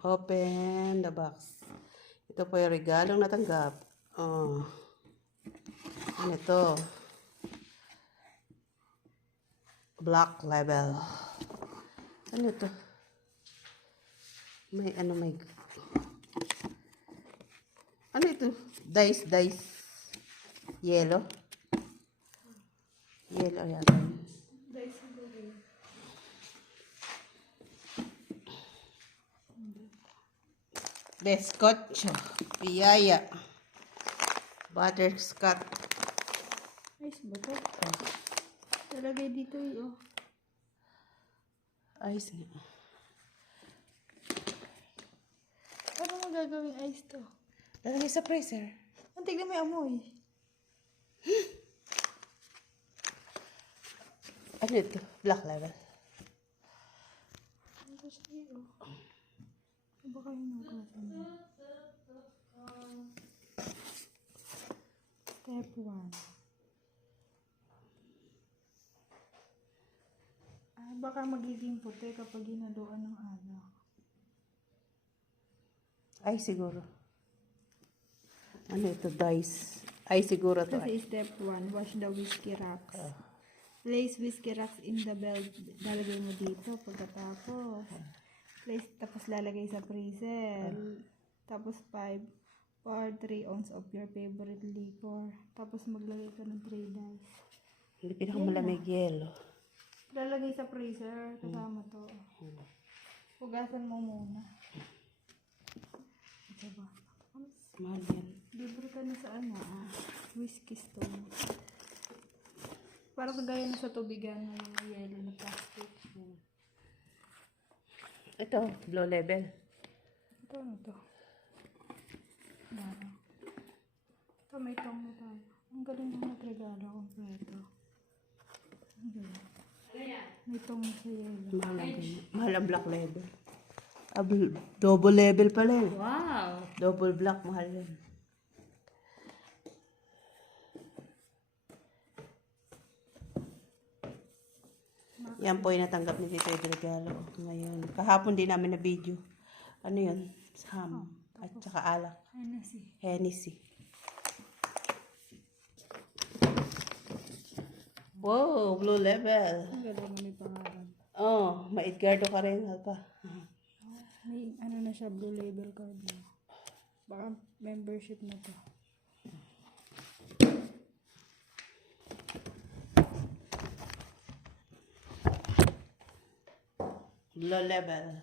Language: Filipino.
Open the box. Ito po yung regalong natanggap. Oh. Ano ito? Black Label. Ano ito? May ano may... Ano ito? Dice. Yellow. Yellow yata. Dice siguro. Biscotcho. Piyaya. Butterscotch. Ice ba ito? Talagay dito yun. Ice nga. Paano mo gagawin ice to? Lalagay sa freezer. Ang tignan mo yung amoy. Ano ito? Black Label. Ano ba siya yun? Ano ba kayo nagawa mo? Step 1. Baka magiging puti kapag ginaluan ng alak. Ay, siguro. Ano ito? Dice. Ay, siguro to. Kasi step 1, wash the whiskey rocks. Place whiskey rocks in the belt. Lalagay mo dito pagkatapos. Tapos lalagay sa freezer. Tapos 5 or 3 ounce of your favorite liquor. Tapos maglagay ka ng 3 dice. Hindi pinakamalamig yelo. Lalagay sa freezer, kasama to. Hugasan mo muna. Diba? Mahal yan. Libre ka na sa whiskey store. Parang kagaya na sa tubigan ng mga yellow na plastic. Ito, Blue Label. Ito ano to? Ito may tong na tayo. Ang galing ng regalo kompleto. Ang galing. May tong na sa yellow. Mahal ang ganyan. Mahal ang Black Label. Double Label pala yun. Wow! Double Black, mahal yun. Yan po yung natanggap ni Tito yung regalo ngayon. Kahapon din namin na video. Ano yun? Ham. At saka alak. Hennessy. Wow, Blue Label. Ang galing na may pangalan. Oh, ma-Edgardo ka rin. May ano na siya, Blue Label card na. Baka membership na to. Blue Label.